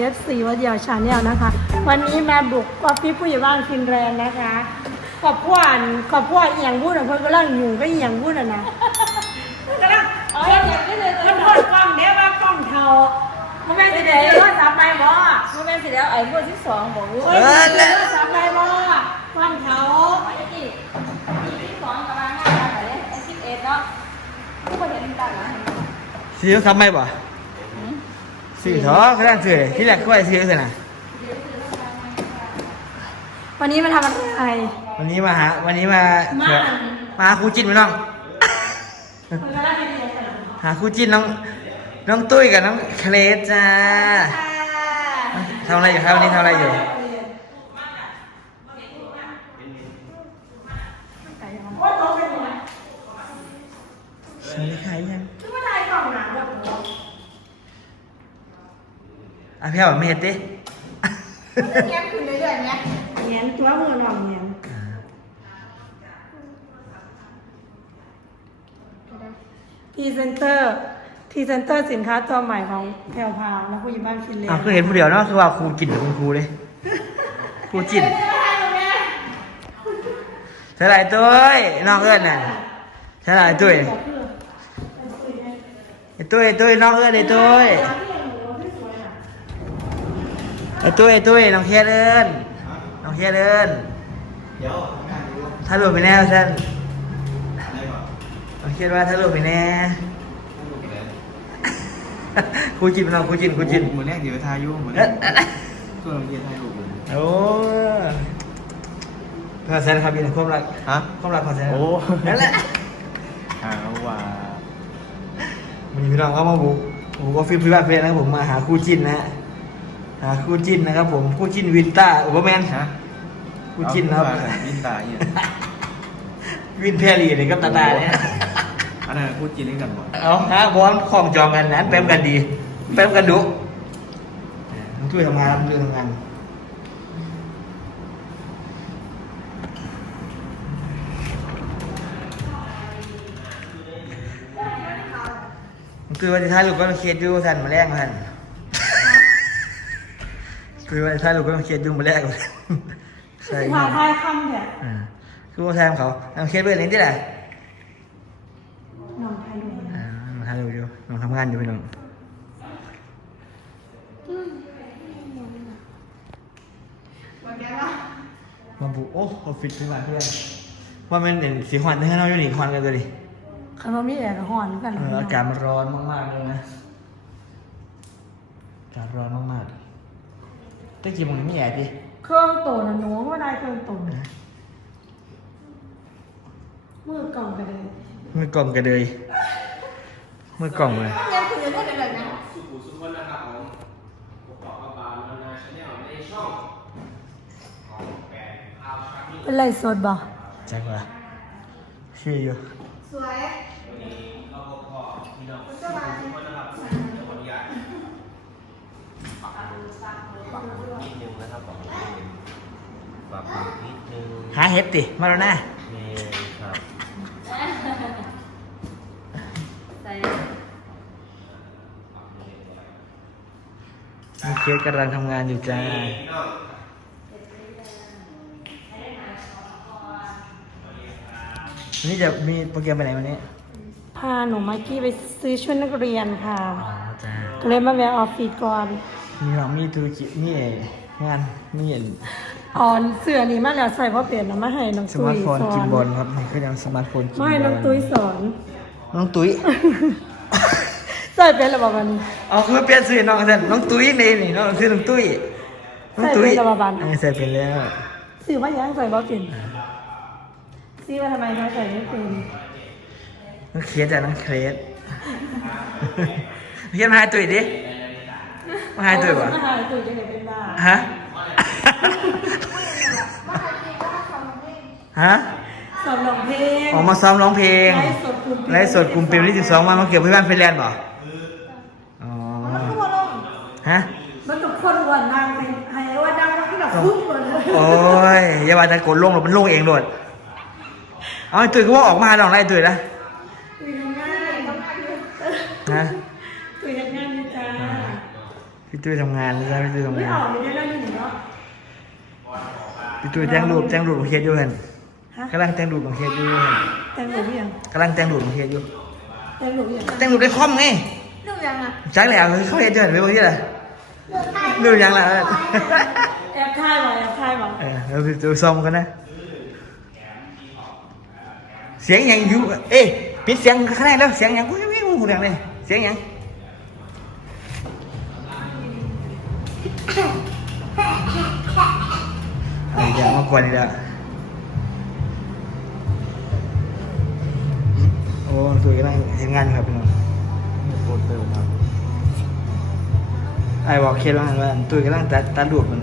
TFC วัดเดียวชาแนลนะคะ วันนี้มาบุกออฟฟิศผู้ใหญ่บ้านฟินแลนด์นะคะขอบพวนขอบพวนเอียงพูดอะเพิ่นก็ร่างอยู่ก็เอียงพูดอะนะก็ร่างเอ้ยอย่างนี้เลยมันพ่นกล้องเดี๋ยวว่ากล้องเทามันเป็นสีแดงว่าสามใบบ่มันเป็นสีแล้วไอ้พวกที่สองบอกว่าเฮ้ยสีแดงว่าสามใบบ่กล้องเทาไอ้ที่ที่สองประมาณห้าพันอะไรไอ้ สิบเอ็ดเนาะทุกคนเห็นต่างนะซื้อทำไมบ่ซื้อท้อเขาได้ซื้อที่แรกเขาไปซื้อสินะวันนี้มาทำอะไรวันนี้มาหาวันนี้มามามาหาครูจินไหมน้องมันก็ได้เป็นเรียนกันหาครูจินน้องน้องตุ้ยกับน้องเคลสจ้าทำอะไรอยู่ครับวันนี้ทำอะไรอยู่สวัสดีค่ะยัง คือว่าได้กล่องหนาแบบ อะพี่เอาไม่เห็นดิแง้มขึ้นเรื่อยๆไหมเงียนตัวมือหน่องเงียนพรีเซนเตอร์พรีเซนเตอร์สินค้าตัวใหม่ของแพลวพาวและผู้ใหญ่บ้านฟินแลนอะด์คือเห็นผู้เดียวเนาะคือว่าครูจินกับคุณครูเลยครูจินใช่ไรตุ้ยน้องเอื้อนน่ะใช่ไรตุ้ยไอ้ตุ้ยไอ้ตุ้ยน้องเอื้อนไอ้ตุ้ย ไอ้ตุ้ยไอ้ตุ้ยน้องเครียดเอื้อนน้องเครียดเอื้อนเดี๋ยวงานดูถ้าหลุดไปแน่ท่านอะไรก่อนน้องเครียดว่าถ้าหลุดไปแน่ต้องดูเลยครูจินน้องครูจินครูจินเหมือนแรกเดี๋ยวทายุเหมือนแรเอ๊ะกเอ๊ะส่วนโรงเรียนทายุเหมือนโอ้ขอแสดงความยินดีความรักฮะความรักขอแสดงโอ้นั่นแหละหาว่าวันนี้พี่น้องก็มาบุกบุกออฟฟิศพิบัติเพลนะครับผมมาหาคู่จิ้นนะ ฮะหาคู่จิ้นนะครับผมคู่จิ้นวินต้าอุปแมนฮะคู่จิ้นนะครับยินตาเนี่ย วินแพรรี่เนี่ยกับตาตาเนี่ยอันนั้นพูดจีนเล่นกันบ่เอาฮะบอลคล้องจองกันนะแปมกันดี แปมกันดุต้องช่วยทำงานต้องช่วยทำงานคือวันที่ท้ายลูกก็ต้องเครียดอยู่ท่านมาแรงท่าน คือวันที่ท้ายลูกก็ต้องเครียดอยู่มาแรงใช่ถ่ายทายคำเนี่ยอ่าคือว่าแทนเขาเอาเครียดไปเรื่องที่ไหนน้องไทยดูอ่ามาทำอยู่น้องทำงานอยู่พี่น้องมาบุกโอ้ออฟฟิศที่บ้านเพื่อนว่ามันเห็นสีหวันให้เราอยู่นี่ควันกันตัวดิคำว่ามีแอร์กับห่อนกันเอออากาศมันร้อนมากๆเลยนะอากาศร้อนมากๆ ตั้งกี่โมงนี่ไม่ใหญ่ดิเครื่องโตนะหนูว่าได้เครื่องโตมือกล่องไปเลยมือกล่องกระเดยมือกล่องเลยแง้มขึ้นเรื่อยๆเลยนะสุขุสุขนนะครับผมประกอบกับบาร์นานาชาแนลในช่องของแปดข่าวชักนี่เป็นไรสดบ่จังวะชื่ออยู่สวย วันนี้เราก็ขอพี่น้องสุขุสุขนะครับจะขออนุญาตปรับปรุงปรับปรุงนิดนึงนะครับปรับปรุงนิดนึงปรับปรุง นิดนึงหาเห็ดดิมาแล้วนะนี่ครับใส่มีเคสกำลังทำงานอยู่จ้าพี่น้องวันนี้จะมีโปรแกรมไปไหนวันนี้พาหนูมากกี้ไปซื้อชุดนักเรียนค่ะอ๋อจ้าก็เลยมาแวะออฟฟิศก่อนมีน้องมีธุรกิจนี่งานนี่อ่ อนเสื้อนี้มาแล้วใส่เพราะเปลี่ยนนะมาให้น้องสตุ้มาร์ยทโฟนสอกินนบอลครับนี่ก็ยังสมาร์ทโฟนกินบอลไม่น้องตุ้ยสอน น้องตุ้ย ใส่เป็นหรือเปล่าวันนี้อ๋อคือเปลี่ยนชื่อน้องท่านน้องตุ้ยนี่นี่น้องชื่อน้องตุ้ยน้องตุ้ยใส่เป็นระบาดเออใส่เป็นแล้วซื้อว่ายังใส่บ่เป็นซื้อว่าทำไมคะใส่ไม่เป็นน้องเคสจ้ะน้องเคสเคสมาหาตุ้ยดิมาหาตุ้ยป่ะมาหาตุ้ยจะได้เป็นบ้าฮะ ฮะสอนร้องเพลงออกมาซ้อมร้องเพลง ไลฟ์สดกลุ่มปิดไลฟ์สดกลุ่มปิดวันที่สิบสองมามาเกี่ยวกับบ้านเฟรนแลนด์ป่ะอ๋อมันก็ว่าลงฮะ มันต้องคนอ้วนนางให้ให้ว่าดังมันก็แบบฟุ้งหมดเลยโอ้ยอย่าว่าแต่กดลงหรอกมันลงเองโดดเอาไอ้ตุ้ยก็ว่าออกมาลองไล่ตุ้ยนะคุยกันง่ายนะคุยกันง่ายนี่จ้าพี่ตุ้ยทำงานนะจ๊ะพี่ตุ้ยทำไม่งาอน อกเลยนะนี่เนาะ พี่ตุ้ยแจ้งรูปแจ้งรูปของเคสอยู่เห็นฮะกำลังแจ้งรูปของเคสอยู่เห็นแต่งหนูยังกำลังแจ้งรูปของเคสอยู่แต่งหนูยังแจ้งรูปได้คอมไงลูกยังอะจักแล้วเขาเห็นจะเห็นไปบางทีแหละรูปยังล่ะแอบถ่ายไว้แอบถ่ายไว้เออเราไปดูซอมกันนะ เสียงยังอยู่เอ๊ะปิดเสียงข้างในแล้วเสียงยังกูไม่รู้หูดังเลยเสียงยัง อ้ยังมากวนอีกแล้วโอ้สวยกำลังเห็นงานอยู่ครับพี่น้องโคตรเติมครับไอ้บอกเคสว่าว่าตุ้ยกำลังตัดตัดรูปมัน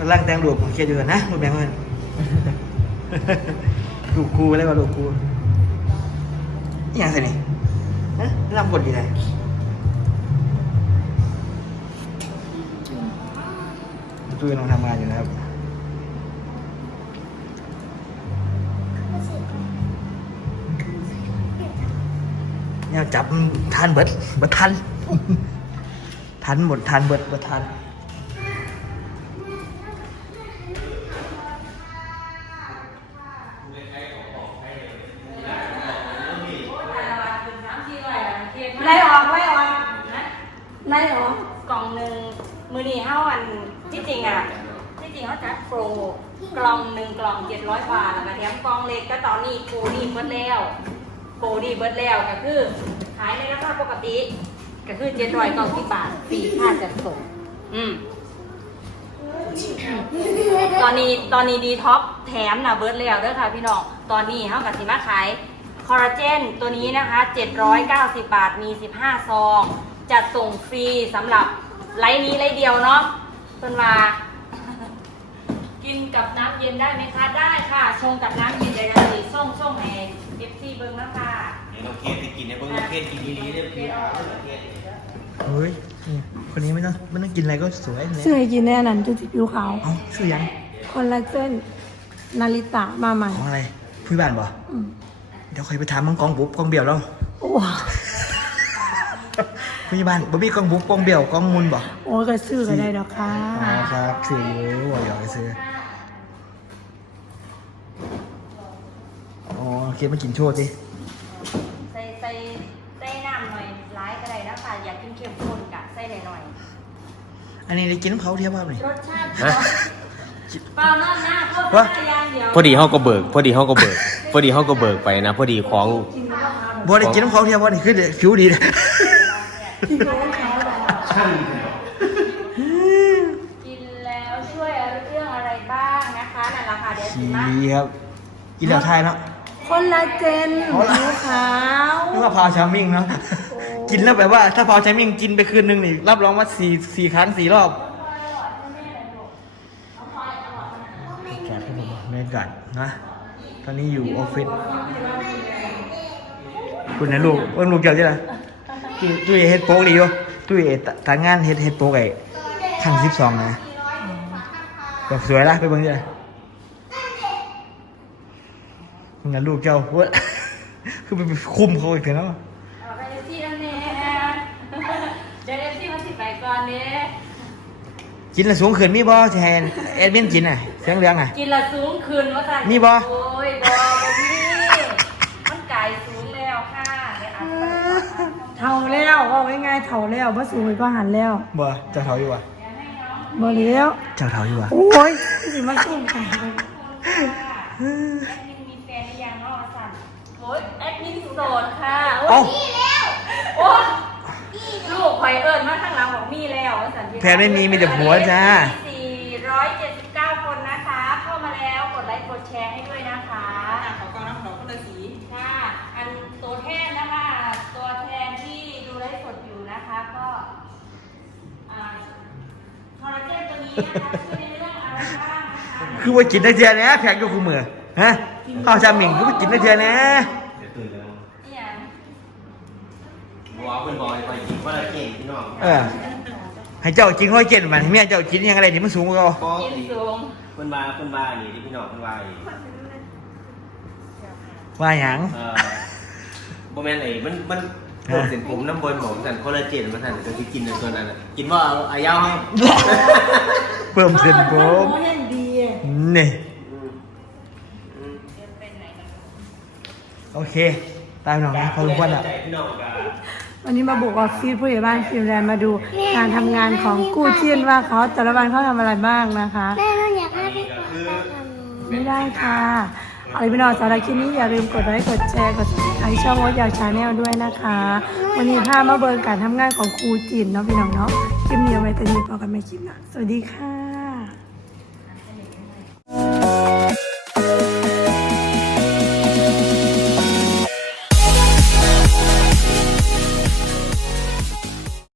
กำลังแต่งรูปของเคสอยู่นะรูปแบงค์มันรูปกูอะไรวะรูปกูอหย่างสินี่ฮะรำกดอยู่ไหนตุ้ยกำลังทำงานอยู่นะครับ จับทันเบิดเบิดทัน ทันหมดทันเบิดเบิดทัน ไล่ออกไล่ออกไล่ออก กล่องหนึ่งมือนี่ห้าวันที่จริงอะ ที่จริงเขาจัดโปรกล่องหนึ่งกล่องเจ็ดร้อยบาทแล้วก็แถมกล่องเล็กก็ตอนนี้โปรนี่เบิดแล้ว โปรนี่เบิร์ดแล้วก็คือ ขายในราคาปกติ ก็คือเจ็ดร้อยเก้าสิบบาทฟรีค่าจัดส่ง อืม ตอนนี้ตอนนี้ดีท็อกแถมนะเบิร์ดแล้วเด้อค่ะพี่น้อง ตอนนี้เฮากับสิมาขายคอลลาเจนตัวนี้นะคะ 790 บาทมี 15 ซอง จัดส่งฟรีสำหรับไลน์นี้ไลน์เดียวเนาะเพิ่นว่า กินกับน้ำเย็นได้ไหมคะ ได้ค่ะ ชงกับน้ำเย็นได้เลยส่งส่งให้ เอฟซีเบิ้งนะคะเดี๋ยวน้องเคสไปกินในเบิ้งน้องเคสกินดีๆเนี่ยพี่อาเรื่องเคสเฮ้ยนี่คนนี้ไม่ต้องไม่ต้องกินอะไรก็สวยเลยซื้อให้กินแน่นั่นจุดผิวขาวเอ้าชื่อยังคอลลาเจนนาริตะมาใหม่ของอะไรผู้บ้านบ่อืมเดี๋ยวคอยไปถามมังกองบุ๊บกองเบี่ยวแล้วโอ้ผู้บ้านบ่มีกองบุ๊บกองเบี่ยวกองมุนบ่โอ้ก็ซื้อก็ได้ดอกค่ะอ๋อครับซื้ออยู่ว่าอยากไปซื้ออ๋อโอ เคมากินโชว์สิใส่ใส่ใส่น้ำหน่อยร้ายก็ได้นะคะอยากกินเข้มข้นกะใส่หน่อยอันนี้ได้กินน้ำเขาเทียบว่าไหมๆรสชาติเปล่านอนหน้าเพิ่มหวะน้าอย่างเดียวพอดีเฮาก็เบิก พอดีเฮาก็เบิก พอดีเฮาก็เบิกไปนะ พอดีของบ่ได้กินน้ำเขาเทียบว่านี่คือเด็กผิวดีนะกินแล้วช่วยเรื่องอะไรบ้างนะคะนั่นแหละค่ะเดี๋ยวสีสิมาครับกินแล้วทายเนาะ คอลลาเจนผิวขาวนึกว่าพาวชามิงเนาะ กินแล้วแบบว่าถ้าพาวชามิงกินไปคืนนึงนี่รับรองว่าสี่สี่ครั้งสี่รอบแกะให้ผมบรรยากาศนะ ตอนนี้อยู่ออฟฟิศ คุณนะลูกว่าลูกเกี่ยวใช่ไหมตุ้ยตุ้ยเฮ็ดโป๊กดีอยู่ตุ้ยตตางานเฮ็ดเฮ็ดโป๊กไอ้ขั้งสิบสองนะแบบสวยละไปเบิ่งดิคุ ณนะลูกเจ้าเว้ยคือไปคุมเขาอีกเถอะเนาะเอาไปเอฟซีแล้วเนี่ยเดี๋ยวเอฟซีมาสิไปก่อนเนี่ยกินและสูงขึ้นมีบ่แทนแอดมินกินอะเสียงเรื่องอะ กินละสูงคืนว่าสั่นมีบ่ โอ้ยบ่พี่มันไก่สูงแล้วค่ะเดี๋ยวอาจจะไปก่อนนะเท่าแล้วว่าง่ายๆเท่าแล้วบ่สูงก็หันแล้วบ่เจ้าเถาอยู่ว่ะบ่เลี้ยวเจ้าเถาอยู่ว่ะโอ้ยสิมาสู้กันแอ้ยแอดมินโสดค่ะโอ้เอ้ายโอ้ยลูกคอยเอิญมาข้างหลังบอกมีแล้วสั่นที่แพรไม่มีมีแต่หัวจ้า 479 คนนะคะ เข้ามาแล้วกดไลค์กดแชร์ให้ด้วยนะคะขอกองน้ำดอกก็เลยสีค่ะอันตัวแทนนะคะ ตัวแทนที่ดูไลฟ์สดอยู่นะคะก็อ่าคอลลาเจนตัวนี้นะคะช่วยในเรื่องอะไรบ้างนะคะ คือว่ากินได้เทียนะแพงอยู่คู่มือฮะข้าวชาหมิ่งคือว่ากินได้เทียนะ เดี๋ยวตื่นแล้ว เนี่ย บัวเป็นบ อยไปกินว่าเก่งพี่น้องเออ ให้เจ้ากินข้าวเจ็ดมันให้เมียเจ้ากินยังไงนี่มันสูงกว่าเขาก็กินสูงเพิ่นว่าเพิ่นว่านี่ที่พี่น้องเพิ่นว่าอีกว่าหยังเอ่อบ่แม่นไอ้มันมันเพิ่มเส้นผมน้ำบนหมองสันคอลลาเจนมาสันก็ที่กินในตัวนั้นน่ะกินว่าเอาอายาวห้องเพิ่มเส้นผมโอ้ยดีอะนี่โอเค ตามหน่อยนะพอรู้ว่าอะใจพี่น้องกัน วันนี้มาบุกออฟฟิศผู้ใหญ่บ้านฟิลแลนด์มาดูการทำงานของกู้จีนว่าเขาแต่ละวันเขาทำอะไรบ้างนะคะ แม่เราอยากให้พี่ปอไปกับหนูไม่ได้ค่ะอะไรพี่น้องสำหรับคลิปนี้อย่าลืมกดไลค์กดแชร์กดติดตามช่องวอดยาวชาแนลด้วยนะคะ วันนี้พามาเบิร์การทำงานของครูจีนเนาะพี่น้องเนาะคลิปนี้เอาไว้แตอนนี้พอกันไม่คลิปหนะสวัสดีค่ะ